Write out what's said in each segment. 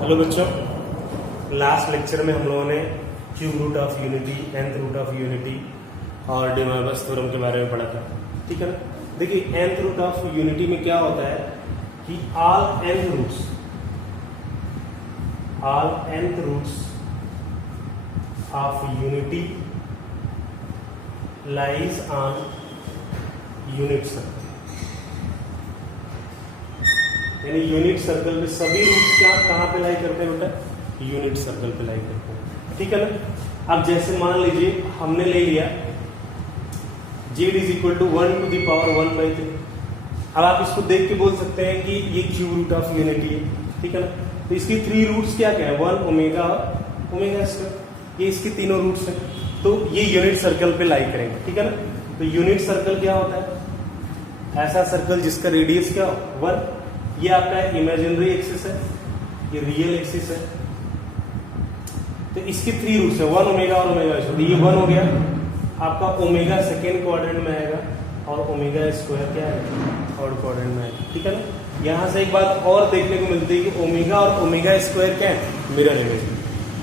Hello बच्चों, last lecture में हम लोगों ने cube root of unity, nth root of unity और डी मोरबस थ्योरम के बारे में पढ़ा था। ठीक है ना। देखिए nth रूट ऑफ यूनिटी में क्या होता है कि all nth roots of unity lies on unit circle, यानी यूनिट सर्कल पे सभी रूट्स क्या कहाँ पे लाई करते हैं बेटा? यूनिट सर्कल पे लाई करते हैं। ठीक है ना। अब जैसे मान लीजिए हमने ले लिया z is equal to 1 to the power 1/3। अब आप इसको देख के बोल सकते हैं कि ये क्यूब रूट ऑफ यूनिटी है। ठीक है ना। तो इसकी 3 रूट्स क्या क्या है? 1 ओमेगा और ओमेगा स्क्वायर, ये इसके तीनों रूट्स हैं। तो ये यूनिट सर्कल पे लाई करेंगे। ठीक है ना। तो यूनिट सर्कल क्या होता है? ऐसा सर्कल जिसका रेडियस क्या हो 1। ये आपका इमेजिनरी एक्सिस है, ये रियल एक्सिस है। तो इसके 3 रूट्स है, 1 ओमेगा और ओमेगा स्क्वायर। ये 1 हो गया आपका, ओमेगा सेकेंड क्वाड्रेंट में आएगा और ओमेगा स्क्वायर क्या है? थर्ड क्वाड्रेंट में आएगा। ठीक है ना। यहां से एक बात और देखने को मिलती है कि ओमेगा और ओमेगा स्क्वायर क्या है? Mirror image.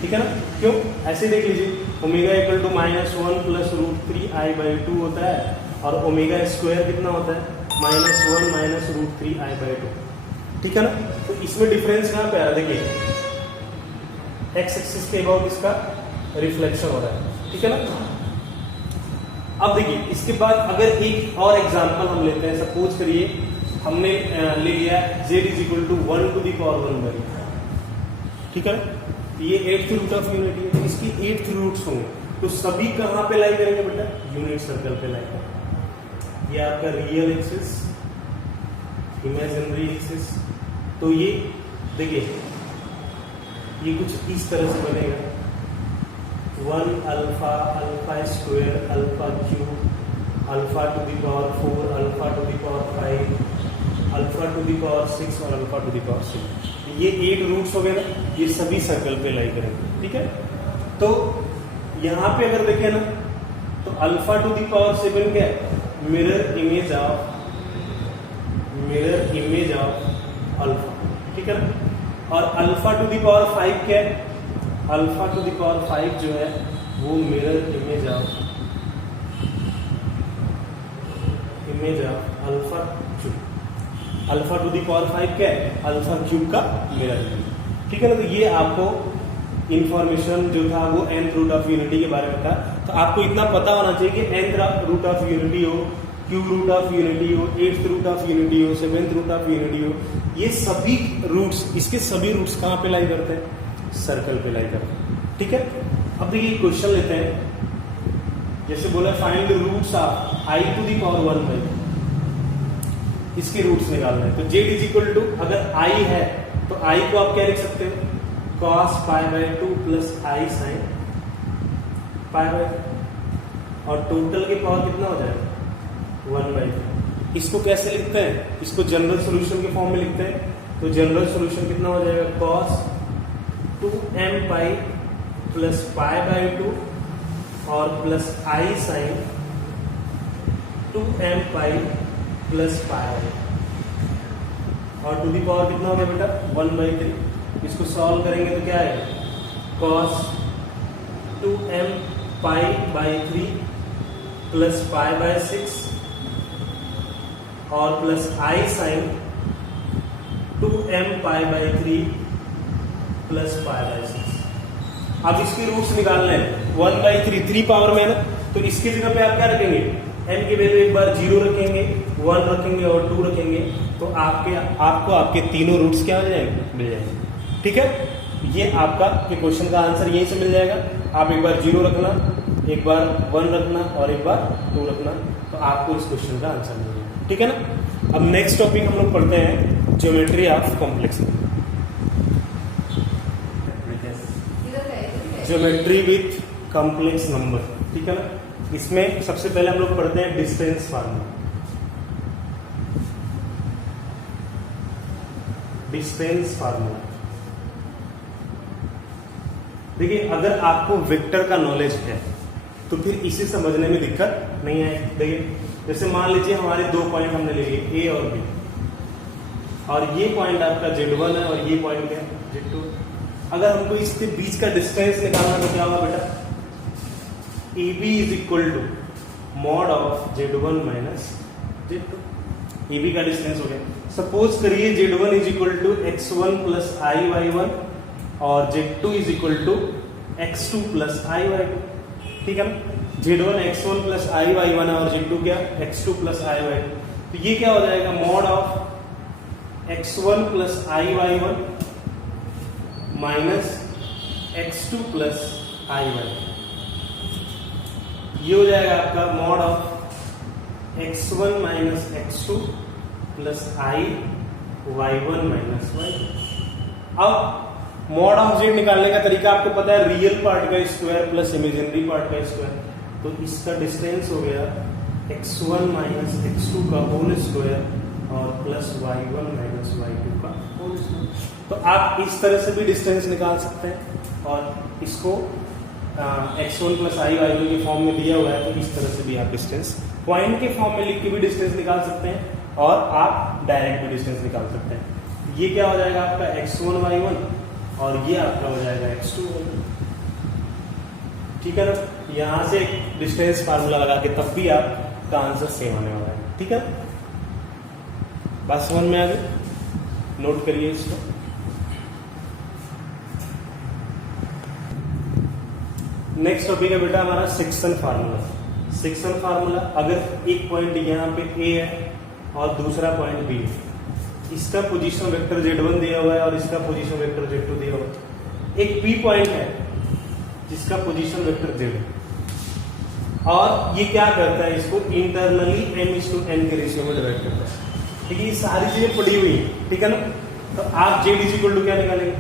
ठीक है ना। क्यों? ऐसे देख लीजिए, omega equal to -1 plus √3i/2 होता है और ओमेगा स्क्वायर कितना होता है? -1 माइनस √3i/2। ठीक है ना। तो इसमें डिफरेंस कहां पे आ रहा है? देखिए एक्स एक्सिस के अबाउट इसका रिफ्लेक्शन हो रहा है। ठीक है ना। अब देखिए इसके बाद अगर एक और एग्जांपल हम लेते हैं, सपोज करिए हमने ले लिया z is equal to 1 to the power 1/3। ठीक है ना। ये 8th रूट ऑफ यूनिटी है, तो इसकी 8th रूट्स होंगे। तो सभी कहां पे लाई करेंगे बेटा? यूनिट सर्कल पे लाई करेंगे। ये आपका रियल एक्सिस, इमेजिनरी एक्सिस। तो ये देखिए ये कुछ इस तरह से बनेगा, 1 alpha, alpha square, alpha cube, alpha two the power 4, alpha two the power 5, alpha two the power 6 और अल्फा टू द पावर 6। ये 8 रूट्स हो गए ना, ये सभी सर्कल पे लाई करेंगे। ठीक है। तो यहां पे अगर देखें ना तो अल्फा टू द पावर 7 क्या है? Mirror image of alpha. ठीक है ना। और अल्फा टू द पावर 5 क्या है? अल्फा टू द पावर 5 जो है वो mirror image of alpha cube. Alpha two the power 5 क्या है? अल्फा क्यूब का मिरर इमेज। ठीक है ना। तो ये आपको इंफॉर्मेशन जो था वो nth रूट ऑफ यूनिटी के बारे में था। तो आपको इतना पता होना चाहिए कि nth रूट ऑफ यूनिटी हो, क्यूब रूट ऑफ यूनिटी हो, 8th रूट ऑफ यूनिटी हो, 7th रूट ऑफ यूनिटी हो, ये सभी रूट्स, इसके सभी रूट्स कहां पे लाई करते हैं? सर्कल पे लाई करते हैं। ठीक है। अब देखिए क्वेश्चन लेते हैं। जैसे बोला find the roots of i to the power 1/3। इसके रूट्स निकालना है। तो z इज इक्वल टू, अगर i है तो i को आप क्या लिख सकते हो? cos π/2 प्लस i sin π/2 और टोटल के पावर कितना हो जाएगा? 1/3। इसको कैसे लिखते हैं? इसको जनरल सॉल्यूशन के फॉर्म में लिखते हैं। तो जनरल सॉल्यूशन कितना हो जाएगा? cos 2m π प्लस π/2 और plus i sin 2m π plus π/2 और टू दी पावर कितना हो गया बेटा? 1/3। इसको सॉल्व करेंगे तो क्या है? cos 2m π/3 प्लस π/6 और plus i sin 2m π/3 plus π/6। अब इसके रूट्स निकालने हैं। 1/3 3 पावर में है ना, तो इसकी जगह पे आप क्या रखेंगे? n की वैल्यू एक बार 0 रखेंगे, 1 रखेंगे और 2 रखेंगे। तो आपको आपके तीनों रूट्स क्या हो जाएंगे? मिल जाएंगे। ठीक है। ये आपका ये क्वेश्चन का आंसर यहीं से मिल जाएगा। आप एक बार 0 रखना, एक बार 1 रखना और एक बार 2 रखना, तो आपको इस क्वेश्चन का आंसर मिल जाएगा। ठीक है ना। अब नेक्स्ट टॉपिक हम लोग पढ़ते हैं geometry of complex number, geometry with complex number. ठीक है ना। इसमें सबसे पहले हम लोग पढ़ते हैं डिस्टेंस फार्मूला। डिस्टेंस फार्मूला देखिए, अगर आपको वेक्टर का नॉलेज है तो फिर इसे समझने में दिक्कत नहीं आएगी। देखिए जैसे मान लीजिए हमारे 2 पॉइंट हमने ले लिए A और B, और ये पॉइंट आपका Z1 है और ये पॉइंट है Z2। अगर हमको इसके बीच का डिस्टेंस निकालना तो क्या होगा बेटा, AB is equal to mod of Z1 minus Z2। AB का डिस्टेंस हो गया। सपोज करिए Z1 is equal to x1 plus IY1 और Z2 is equal to x2 plus IY2। ठीक है ना, Z1 x1 प्लस IY1 और Z2 क्या x2 प्लस IY2। तो ये क्या हो जाएगा, mod of x1 plus IY1 minus x2 plus IY2। ये हो जाएगा आपका mod of x1 minus x2 plus IY1 minus y। अब मॉड ऑफ z निकालने का तरीका आपको पता है, रियल पार्ट का स्क्वायर प्लस इमेजिनरी पार्ट का स्क्वायर। तो इसका डिस्टेंस हो गया x1 माइनस x2 का होल स्क्वायर और प्लस y1 माइनस y2 का होल स्क्वायर। तो आप इस तरह से भी डिस्टेंस निकाल सकते हैं और इसको x1 प्लस IY2 के फॉर्म में दिया हुआ है, तो इस तरह से भी आप डिस्टेंस पॉइंट के फॉर्म में लिख के भी डिस्टेंस निकाल सकते हैं और आप डायरेक्ट भी डिस्टेंस निकाल सकते हैं। ये क्या हो जाएगा आपका x1 y1 और ये आपका हो जाएगा x2 y2। ठीक है ना, यहां से डिस्टेंस फार्मूला लगा के तब भी आपका आंसर सेम आने वाला है। ठीक है, बात समझ में आ गई, नोट करिए इसको। नेक्स्ट टॉपिक है बेटा हमारा सेक्शन फार्मूला। सेक्शन फार्मूला, अगर एक पॉइंट यहाँ पे A है और दूसरा पॉइंट B है, इसका पोजीशन वेक्टर Z1 दिया हुआ है और इसका पोजीशन वेक्टर Z2 दिया हुआ है। एक P पॉइंट है जिसका पोजीशन वेक्टर Z है और ये क्या करता है, इसको इंटरनली m/n के रेशियो में डिवाइड करता है। ठीक है, ये सारी चीजें पड़ी हुई है। ठीक है ना, तो आप Z इज इक्वल टू क्या निकालेंगे,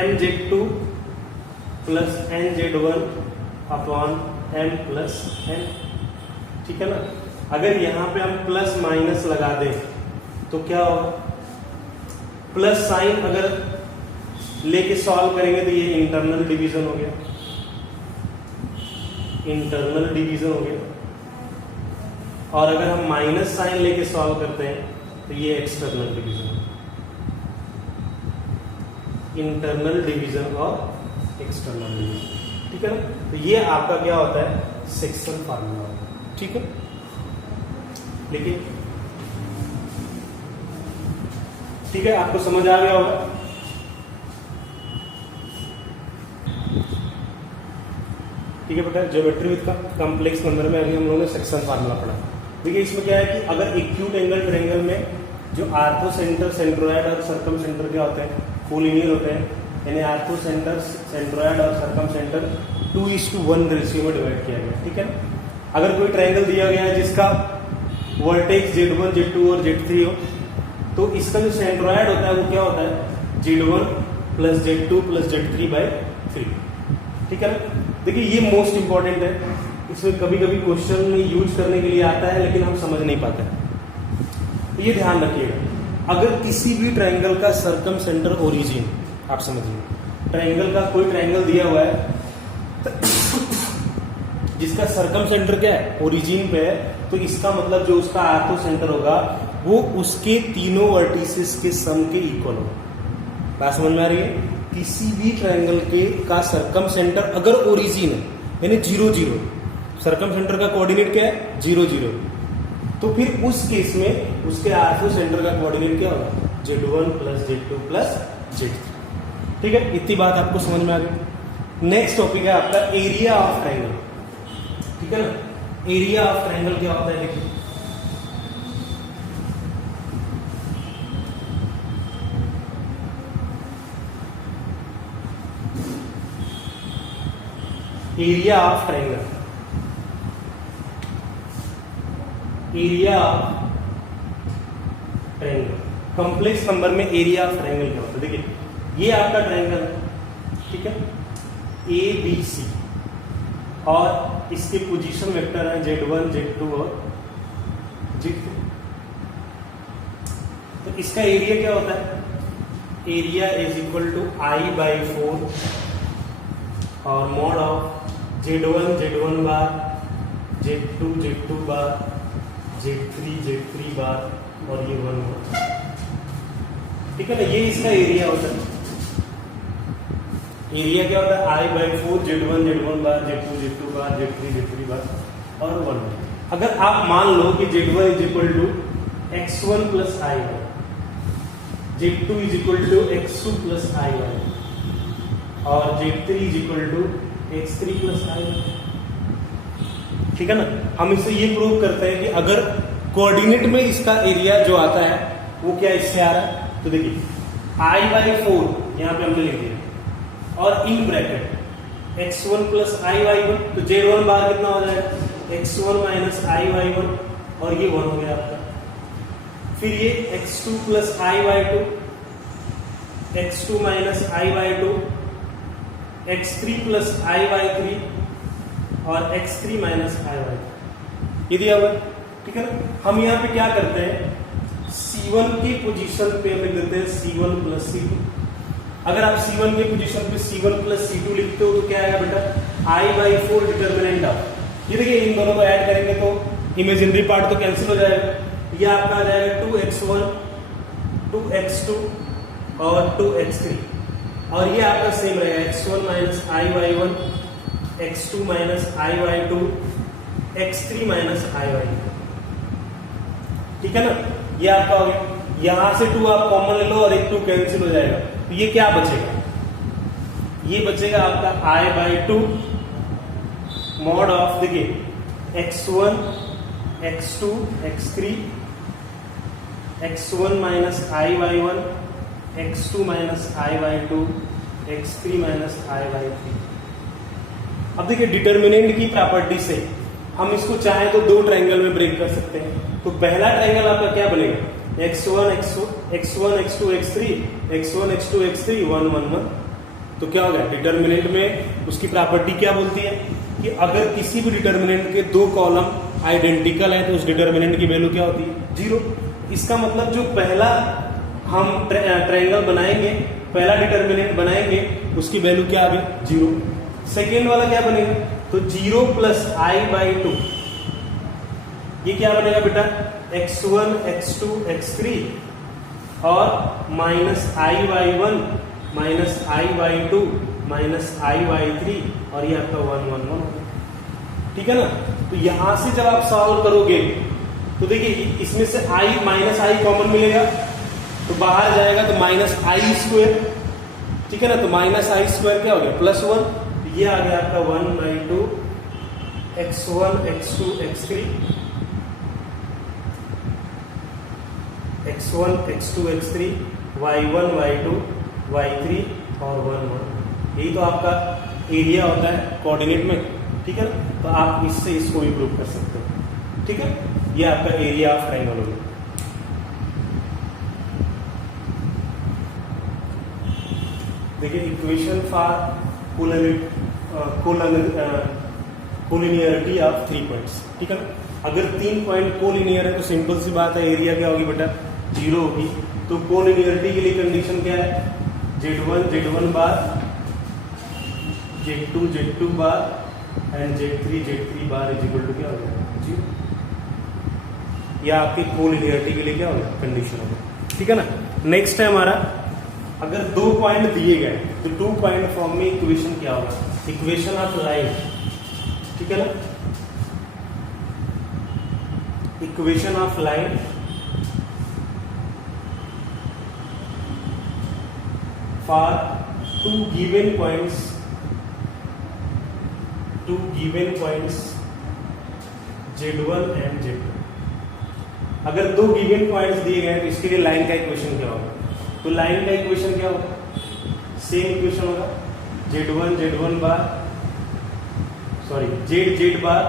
mZ2 plus nZ1 upon m plus n। ठीक है ना, अगर यहां पे हम प्लस माइनस लगा दें तो क्या होगा, प्लस साइन अगर लेके सॉल्व करेंगे तो ये इंटरनल डिवीजन हो गया, इंटरनल डिवीजन हो गया। और अगर हम माइनस साइन लेके सॉल्व करते हैं तो ये एक्सटर्नल डिवीजन, इंटरनल डिवीजन और एक्सटर्नल डिवीजन। ठीक है ना, तो ये आपका क्या होता है, सेक्शन फार्मूला। ठीक है, लेकिन ठीक है, आपको समझ आ गया होगा। ठीक है बेटा, ज्योमेट्री विद कॉम्प्लेक्स नंबर में अभी हम लोगों ने सेक्शन फार्मूला पढ़ा। देखिए इसमें क्या है कि अगर एक्यूट एंगल ट्रायंगल में जो आर्थो सेंटर, सेंट्रोइड और सर्कम सेंटर क्या होते हैं, कोलिनियर होते हैं, यानी आर्थो सेंटर, सेंट्रोइड और सर्कम सेंटर 2:1 रेशियो में डिवाइड किया गया। ठीक है, अगर कोई ट्रायंगल दिया गया है जिसका वर्टेक्स Z1, Z2 और Z3 हो, तो इसका जो सेंट्रोइड होता है वो क्या होता है, Z1 plus Z2 plus Z3/3। ठीक है ना, देखिए ये मोस्ट इंपॉर्टेंट है, इसमें कभी कभी क्वेश्चन में यूज करने के लिए आता है लेकिन हम समझ नहीं पाते। तो ये ध्यान रखिएगा, अगर किसी भी ट्रायंगल का सर्कम सेंटर ओरिजिन, आप समझिए ट्रायंगल का कोई ट्रायंगल दिया हुआ है जिसका सर्कम सेंटर क्या है, ओरिजिन पे है, तो इसका मतलब जो उसका आर्थो सेंटर होगा वो उसके तीनों वर्टिसेस के सम के इक्वल होगा। बात समझ में आ रही है, किसी भी ट्रायंगल के का सर्कम सेंटर अगर ओरिजिन है यानी 0,0, सर्कम सेंटर का कोऑर्डिनेट क्या है 0,0, तो फिर उस केस में उसके आर्थो सेंटर का कोऑर्डिनेट क्या होगा, Z1 plus Z2 plus Z3। ठीक है, इतनी बात आपको समझ में आ गई। नेक्स्ट टॉपिक है आपका एरिया ऑफ ट्रायंगल। ठीक है ना, एरिया ऑफ ट्रायंगल क्या होता है, देखिए area of triangle, area of triangle, complex number में एरिया ऑफ ट्रायंगल क्या होता है। देखिए ये आपका ट्रायंगल है, ठीक है, ABC और इसके पोजीशन वेक्टर है Z1, Z2 और Z3। तो इसका एरिया क्या होता है, area is equal to I/4 और mod of Z1 Z1 bar, Z2 Z2 bar, Z3 Z3 बार और ये 1 बार। ठीक है ना, ये इसका एरिया होता है। एरिया क्या होता है, I/4 Z1 Z1 bar, Z2 Z2 बार, Z3 Z3 बार और 1। अगर आप मान लो कि Z1 is equal to x1 plus I1, Z2 is equal to x2 plus I1 और Z3 is equal to x3 plus I1। ठीक है ना, हम इससे ये प्रूव करते हैं कि अगर कोऑर्डिनेट में इसका एरिया जो आता है वो क्या इससे आ रहा है, तो देखिए I/4 यहाँ पे हमने लिख दिया और in bracket x1 plus I/1, तो Z1 बार कितना हो जाएगा, x1 माइनस I/1 और ये 1 हो गया आपका। फिर ये x2 plus I/2, x2 minus I/2, x3 plus I/3 और x3 माइनस I/3 ये दिया हुआ है। ठीक है ना, हम यहाँ पे क्या करते हैं, C1 की पोजीशन पे हम लिख देते हैं C1 प्लस C2। अगर आप C1 के पोजीशन पे C1 प्लस C2 लिखते हो तो क्या आएगा बेटा, I/4 डिटर्मिनेंट ऑफ, ये देखिए इन दोनों को ऐड करेंगे तो इमेजिनरी पार्ट तो कैंसिल हो जाएगा, ये आपका आ जाएगा 2x1 2x2 और 2x3 और ये आपका सेम रहेगा x1 minus I/1, x2 minus I/2, x3 minus I/2। ठीक है ना, ये आपका हो गया। यहां से 2 आप कॉमन ले लो और एक 2 कैंसिल हो जाएगा, तो ये क्या बचेगा, ये बचेगा आपका I/2 मॉड ऑफ, देखिए x1 x2 x3 x1 minus I/1, x2 minus I/2, x3 minus I/3। अब देखिए डिटर्मिनेंट की प्रॉपर्टी से हम इसको चाहे तो 2 ट्रायंगल में ब्रेक कर सकते हैं। तो पहला ट्रायंगल आपका क्या बनेगा, x1 x2 x3 x1 x2 x3 1 1 1। तो क्या होगा, डिटर्मिनेंट में उसकी प्रॉपर्टी क्या बोलती है कि अगर किसी भी डिटर्मिनेंट के 2 कॉलम आइडेंटिकल है तो उस डिटर्मिनेंट की वैल्यू क्या होती है, 0। इसका मतलब जो पहला हम ट्रायंगल बनाएंगे, पहला डिटर्मिनेंट बनाएंगे, उसकी वैल्यू क्या आ गई, 0। सेकेंड वाला क्या बनेगा, तो 0 प्लस I/2, ये क्या बनेगा बेटा, x1 x2 x3 और minus I/1 minus I/2 minus I/3 और ये आपका 1 1 1। ठीक है ना, तो यहां से जब आप सॉल्व करोगे तो देखिए इसमें से I माइनस I कॉमन मिलेगा तो बाहर जाएगा तो माइनस I²। ठीक है ना, तो माइनस I² क्या हो गया, +1। ये आ गया आपका 1/2 x1 x2 x3 x1 x2 x3 y1 y2 y3 और 1 1। यही तो आपका एरिया होता है कोऑर्डिनेट में। ठीक है ना, तो आप इससे इसको भी प्रूव कर सकते हो। ठीक है, ये आपका एरिया ऑफ ट्रायंगल होगा। देखिए equation for collinearity of 3 points. ठीक है ना, अगर 3 पॉइंट कोलिनियर है तो सिंपल सी बात है, एरिया क्या होगी बेटा, 0 होगी। तो कोलिनियरिटी के लिए कंडीशन क्या है, Z1 Z1 bar, Z2 Z2 bar and Z3 bar is equal to क्या होगा, 0। या आपकी कोलिनियरिटी के लिए क्या होगा, कंडीशन होगा। ठीक है ना, नेक्स्ट है हमारा, अगर 2 पॉइंट दिए गए तो 2 पॉइंट फॉर्म में इक्वेशन क्या होगा, इक्वेशन ऑफ लाइन। ठीक है ना, equation of line for 2 given points Z1 and Z2। अगर 2 गिवन पॉइंट्स दिए गए तो इसके लिए लाइन का इक्वेशन क्या होगा, तो लाइन का इक्वेशन क्या होगा, सेम इक्वेशन होगा, Z1 बार, सॉरी Z बार,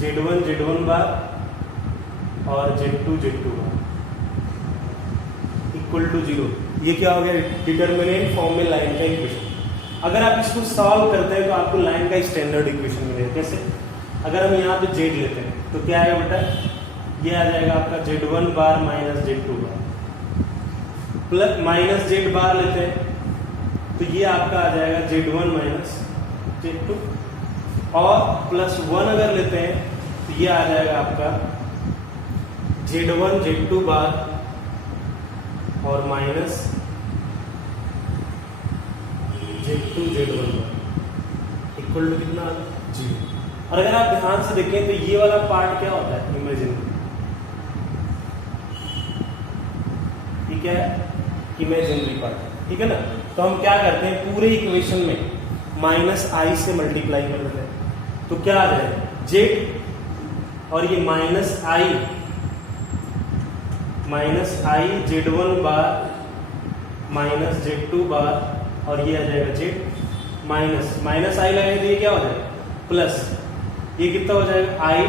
Z1 बार और Z2 बार इक्वल टू 0। ये क्या हो गया, डिटर्मिनेंट फॉर्म में लाइन का इक्वेशन। अगर आप इसको सॉल्व करते हैं तो आपको लाइन का स्टैंडर्ड इक्वेशन मिलेगा। कैसे, अगर हम यहाँ पे Z लेते हैं तो क्या आएगा बेटा, ये आ जाएगा आपका Z1 बार माइनस Z2 बार, प्लस माइनस Z बार लेते हैं तो ये आपका आ जाएगा Z1 माइनस Z2 और +1 अगर लेते हैं तो ये आ जाएगा आपका Z1 Z2 बार और minus Z2 Z1 equal to कितना 0। और अगर आप ध्यान से देखें तो ये वाला पार्ट क्या होता है इमेजिनरी, ठीक है, इमेजिनरी पार्ट, ठीक है ना। तो हम क्या करते हैं पूरे इक्वेशन में माइनस आई से मल्टीप्लाई कर देते हैं, तो क्या आ जाएगा जेड और ये माइनस आई Z1 बार माइनस Z2 बार और ये आ जाएगा जेड माइनस आई लगाएंगे तो ये क्या हो जाएगा प्लस, ये कितना हो जाएगा आई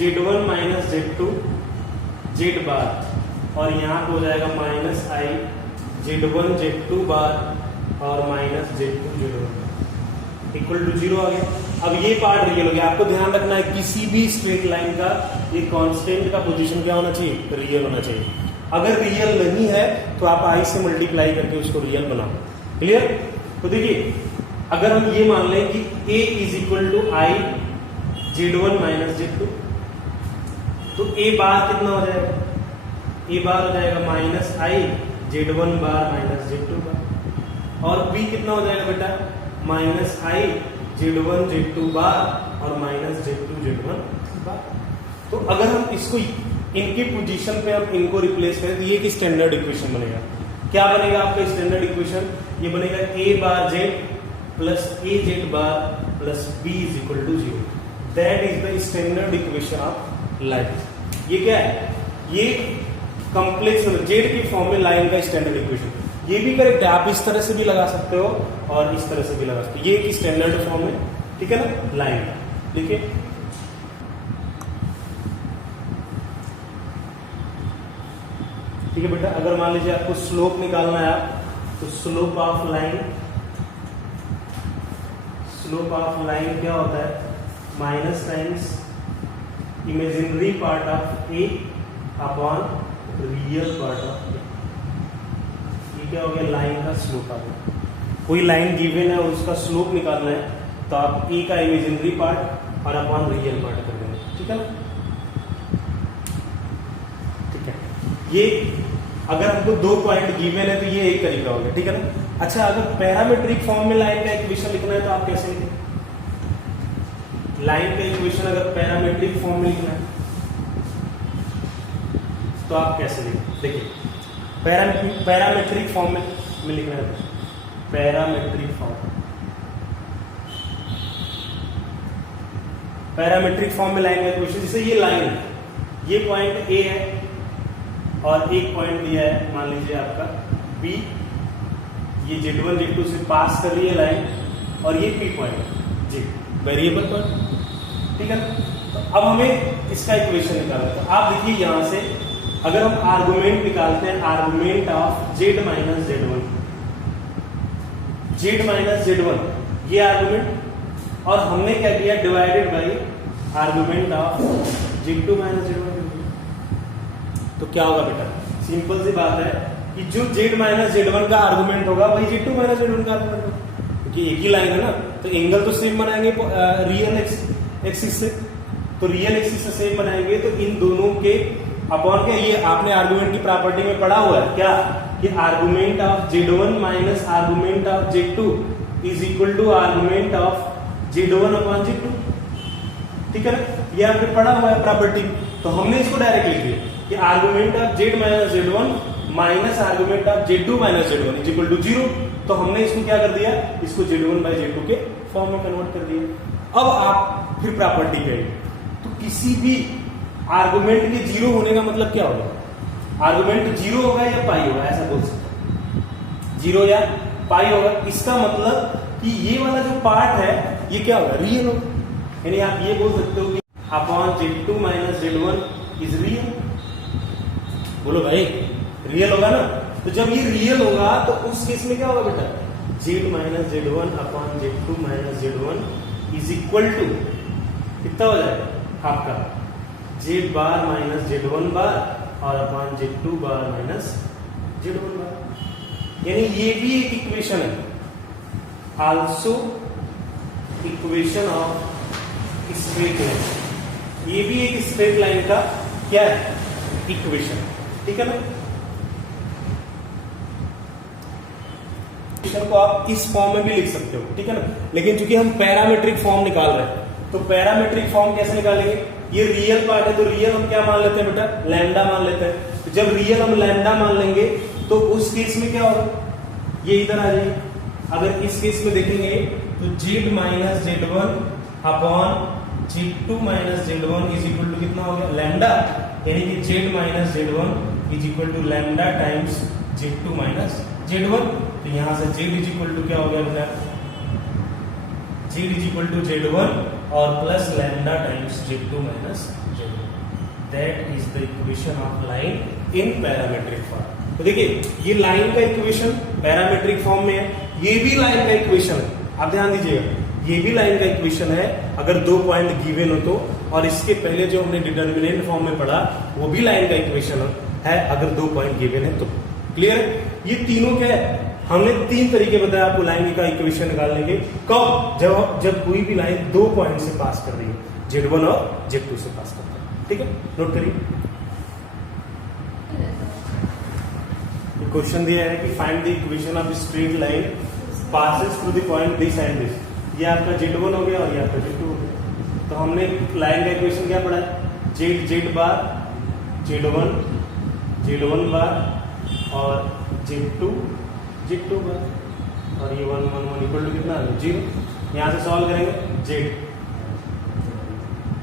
Z1 माइनस Z2 जेड बार और यहाँ पे हो जाएगा माइनस आई Z1 Z2 बार और minus Z2 Z1 equal to 0 आ गया। अब ये पार्ट रियल हो गया। आपको ध्यान रखना है किसी भी स्ट्रेट लाइन का ये कांस्टेंट का पोजीशन क्या होना चाहिए, रियल होना चाहिए। अगर रियल नहीं है तो आप आई से मल्टीप्लाई करके उसको रियल बनाओ। क्लियर? तो देखिए अगर हम ये मान लें कि a is equal to i Z1 minus Z2 तो a बार कितना हो जाएगा, a बार हो जाएगा माइनस आई Z1 बार माइनस Z2 बार और b कितना हो जाएगा बेटा माइनस आई Z1 Z2 बार और माइनस Z2 Z1 बार। तो अगर हम इसको इनकी पोजीशन पे हम इनको रिप्लेस करें तो ये एक स्टैंडर्ड इक्वेशन बनेगा। क्या बनेगा आपका स्टैंडर्ड इक्वेशन, ये बनेगा a bar z plus a z bar plus b is equal to 0। That is the standard equation of line. ये क्या है, ये कॉम्प्लेक्स जेड की फॉर्म में लाइन का स्टैंडर्ड इक्वेशन। ये भी करेक्ट है, आप इस तरह से भी लगा सकते हो और इस तरह से भी लगा सकते हो। ये एक स्टैंडर्ड फॉर्म है, ठीक है ना, लाइन का। ठीक है, ठीक है बेटा। अगर मान लीजिए आपको स्लोप निकालना है तो स्लोप ऑफ लाइन क्या होता है, minus times imaginary part of A upon real part of A. ये क्या हो गया, लाइन का स्लोप आ गया। कोई लाइन गिवन है और उसका स्लोप निकालना है तो आप ए का इमेजिनरी पार्ट और अपॉन रियल पार्ट कर देंगे। ठीक है, ठीक है। ये अगर हमको 2 पॉइंट गिवन है तो ये एक तरीका हो गया। ठीक है ना। अच्छा, अगर पैरामीट्रिक फॉर्म में लाइन का इक्वेशन लिखना है तो आप कैसे लिखें, लाइन का इक्वेशन अगर पैरामीट्रिक फॉर्म में लिखना है तो आप कैसे लिखें। देखिए पैरामीट्रिक फॉर्म में लिखना है, पैरामीट्रिक फॉर्म में लाइन का इक्वेशन, जैसे ये लाइन है, ये पॉइंट ए है और एक पॉइंट दिया है मान लीजिए आपका बी, ये Z1 Z2 से पास कर रही है लाइन और ये P पॉइंट जी वेरिएबल पर। ठीक है, तो अब हमें इसका इक्वेशन निकालना है। तो आप देखिए यहां से अगर हम आर्गुमेंट निकालते हैं, argument of Z minus Z1 ये आर्गुमेंट और हमने क्या किया divided by argument of Z2 minus Z1। तो क्या होगा बेटा, सिंपल सी बात है कि जो Z माइनस Z1 का आर्गुमेंट होगा वही Z2 माइनस Z1 का आर्गुमेंट होगा, क्योंकि एक ही लाइन है ना। तो एंगल तो सेम बनाएंगे रियल एक्सिस से, तो रियल एक्सिस से सेम बनाएंगे तो इन दोनों के अपॉन के ये आपने आर्गुमेंट की प्रॉपर्टी में पढ़ा हुआ है क्या, कि argument of Z1 minus argument of Z2 is equal to argument of Z1 upon Z2। ठीक है ना, ये आपने पढ़ा हुआ है प्रॉपर्टी। तो हमने इसको डायरेक्ट लिख दिया कि argument of Z minus Z1 minus argument of Z2 minus Z1 is equal to 0। तो हमने इसको क्या कर दिया, इसको Z1 बाई Z2 के फॉर्म में कन्वर्ट कर दिया। अब आप फिर प्रॉपर्टी पे, तो किसी भी आर्गुमेंट के 0 होने का मतलब क्या होगा, आर्गुमेंट 0 होगा या पाई होगा, ऐसा बोल सकते 0 या पाई होगा। इसका मतलब कि ये वाला जो पार्ट है ये क्या होगा, रियल होगा। यानी आप ये बोल सकते हो कि upon Z2 minus Z1 is real. बोलो भाई, रियल होगा ना। तो जब ये रियल होगा तो उस केस में क्या होगा बेटा, Z minus Z1 upon Z2 minus Z1 is equal to कितना हो जाएगा आपका Z बार माइनस Z1 बार और अपॉन Z2 बार माइनस Z1 बार। यानी ये भी एक इक्वेशन है, also equation of straight line. ये भी एक स्ट्रेट लाइन का क्या है, इक्वेशन, ठीक है ना। इक्वेशन को आप इस फॉर्म में भी लिख सकते हो, ठीक है ना, लेकिन चूंकि हम पैरामीट्रिक फॉर्म निकाल रहे हैं तो पैरामीट्रिक फॉर्म कैसे निकालेंगे, ये रियल पार्ट है तो रियल हम क्या मान लेते हैं बेटा, लैम्डा मान लेते हैं। तो जब रियल हम लैम्डा मान लेंगे तो उस केस में क्या होगा, ये इधर आ जाएगी। अगर इस केस में देखेंगे तो z minus z1 upon z2 minus z1 is equal to कितना हो गया, लैम्डा, यानी कि z minus z1 is equal to lambda times z2 minus z1। तो यहां से z इज इक्वल टू क्या हो गया बेटा, z is equal to z1 और plus lambda times z2 minus z1। That is the equation of line in parametric form. तो देखिए ये लाइन का इक्वेशन पैरामीट्रिक फॉर्म में है, ये भी लाइन का इक्वेशन है, आप ध्यान दीजिएगा, ये भी लाइन का इक्वेशन है अगर 2 पॉइंट गिवन हो तो, और इसके पहले जो हमने डिटरमिनेंट फॉर्म में पढ़ा वो भी लाइन का इक्वेशन है अगर 2 पॉइंट गिवन है तो। क्लियर है, ये तीनों क्या है, हमने 3 तरीके बताया आपको लाइन का इक्वेशन निकालने के। कब, जब कोई भी लाइन 2 पॉइंट से पास कर रही है, z1 और z2 से पास करता है, ठीक है, नोट करिए। क्वेश्चन दिया है कि find the equation of straight line passes through the point this and this. ये आपका z1 हो गया और ये आपका z2 हो गया। तो हमने लाइन का इक्वेशन क्या पढ़ा है, z बार, z1 बार और z2 बार, और ये 1 1 1 इक्वल टू कितना है 0। यहाँ से सॉल्व करेंगे z,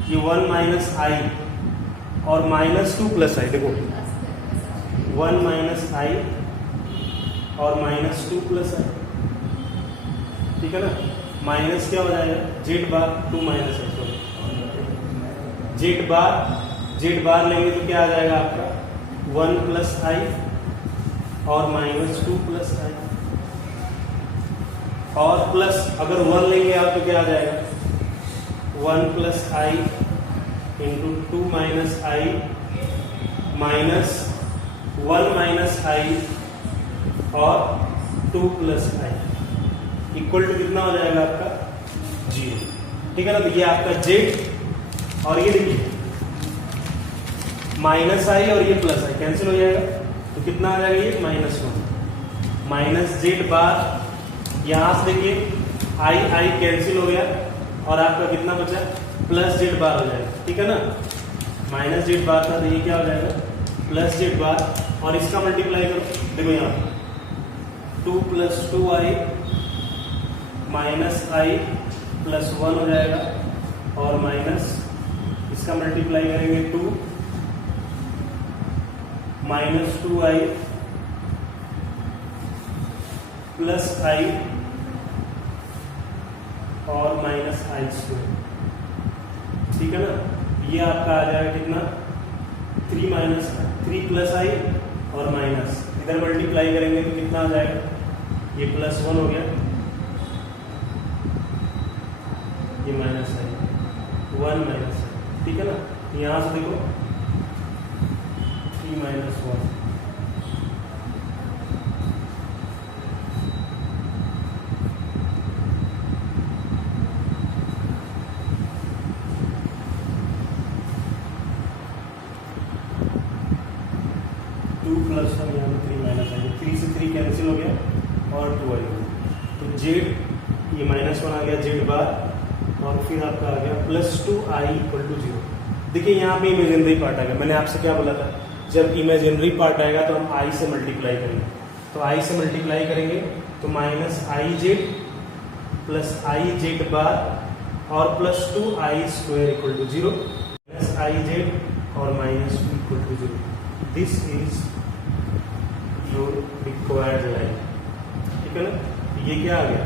ये 1 माइनस आई और -2 प्लस आई, देखो 1 माइनस आई और -2 प्लस आई, ठीक है ना, माइनस क्या हो जाएगा z बार 2 माइनस आई, z बार लेंगे तो क्या आ जाएगा आपका 1 प्लस आई और -2 प्लस आई, और प्लस अगर 1 लेंगे आप तो क्या आ जाएगा 1 प्लस आई इंटू 2 माइनस आई माइनस 1 माइनस आई और 2 प्लस आई इक्वल टू कितना हो जाएगा आपका 0, ठीक है ना। तो ये आपका z, और ये देखिए माइनस आई और ये प्लस आई कैंसिल हो जाएगा, तो कितना आ जाएगा ये -1 माइनस z बार, यहां से देखिए आई कैंसिल हो गया और आपका कितना बचा प्लस z बार हो जाएगा, ठीक है ना, माइनस z बार था तो ये क्या हो जाएगा प्लस z बार, और इसका मल्टीप्लाई करो, देखो यहाँ 2 प्लस 2 आई माइनस आई प्लस 1 हो जाएगा, और माइनस इसका मल्टीप्लाई करेंगे 2 माइनस 2 आई प्लस आई और माइनस आई स्क्वायर, ठीक है ना। ये आपका आ जाएगा कितना 3 प्लस आई और माइनस इधर मल्टीप्लाई करेंगे तो कितना आ जाएगा, ये +1 हो गया, ये माइनस आई 1 माइनस आई, ठीक है ना। यहां से देखो 3 माइनस 1, प्लस 1 यहाँ पे 3 माइनस आई, 3 से 3 कैंसिल हो गया और 2 आई, तो z ये -1 आ गया z बार, और फिर आपका आ गया +2 आई इक्वल टू 0। देखिए यहाँ पे इमेजिनरी पार्ट आ गया, मैंने आपसे क्या बोला था, जब इमेजिनरी पार्ट आएगा तो हम आई से मल्टीप्लाई करेंगे, तो आई से मल्टीप्लाई करेंगे तो -iz plus i z bar और +2 i square equal to 0, -iz और -2 equal to 0। This is your required line, ठीक है ना। ये क्या आ गया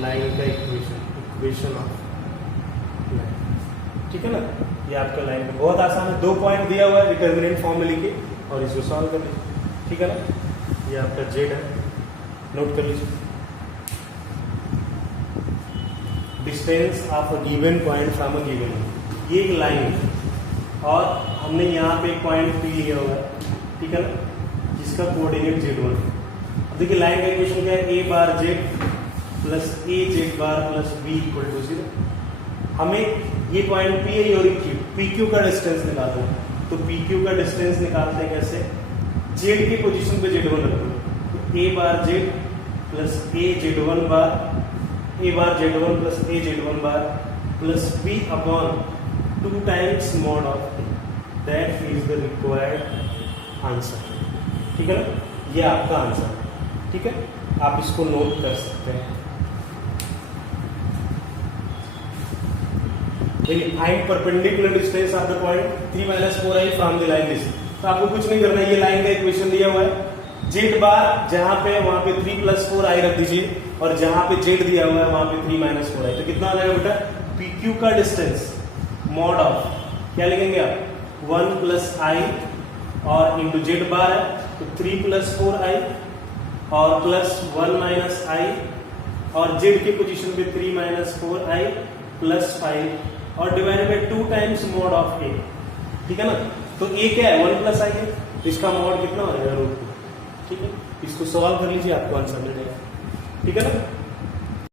लाइन का इक्वेशन ऑफ लाइन, ठीक है ना। ये आपका लाइन का बहुत आसान है, 2 पॉइंट दिया हुआ है डिटरमिनेंट फॉर्म में लिखे और इसको सॉल्व कर लीजिए, ठीक है ना। ये आपका z है, नोट कर लीजिए, distance of a given point from a given, ये एक लाइन है और हमने यहाँ पे एक पॉइंट P लिया हुआ है, ठीक है ना, जिसका कोऑर्डिनेट z1। अब देखिए लाइन का इक्वेशन क्या है, a bar z plus a z bar plus b equal to 0। हमें ये पॉइंट P है और Q, पी क्यू का डिस्टेंस निकालना है। तो पी क्यू का डिस्टेंस निकालते हैं कैसे, जेड की पोजीशन पे Z1 रखो, तो A bar Z plus A Z1 bar, A bar Z1 plus A Z1 bar plus B upon 2 times mod of A, that is the required answer. ठीक है ना, ये आपका आंसर है। ठीक है, आप इसको नोट कर सकते हैं। Find perpendicular distance of the point 3 - 4i from the line this. तो आपको कुछ नहीं करना है, ये लाइन का इक्वेशन दिया हुआ है, जेड बार जहां पे वहां पे 3 + 4i रख दीजिए, और जहां पे जेड दिया हुआ है वहां पे 3 - 4i। तो कितना आ जाएगा बेटा, पी क्यू का डिस्टेंस मॉड ऑफ, क्या लिखेंगे आप, 1 + i और इंटू जेड बार है तो 3 + 4i और प्लस 1 - i, और जेड की पोजीशन पे 3 - 4i प्लस 5 और divided by 2 times mod of A. ठीक है ना, तो ए क्या है, 1 + i है, तो इसका मॉड कितना हो जाएगा, √2। ठीक है, इसको सॉल्व कर लीजिए, आपको आंसर मिल जाएगा। ठीक है ना।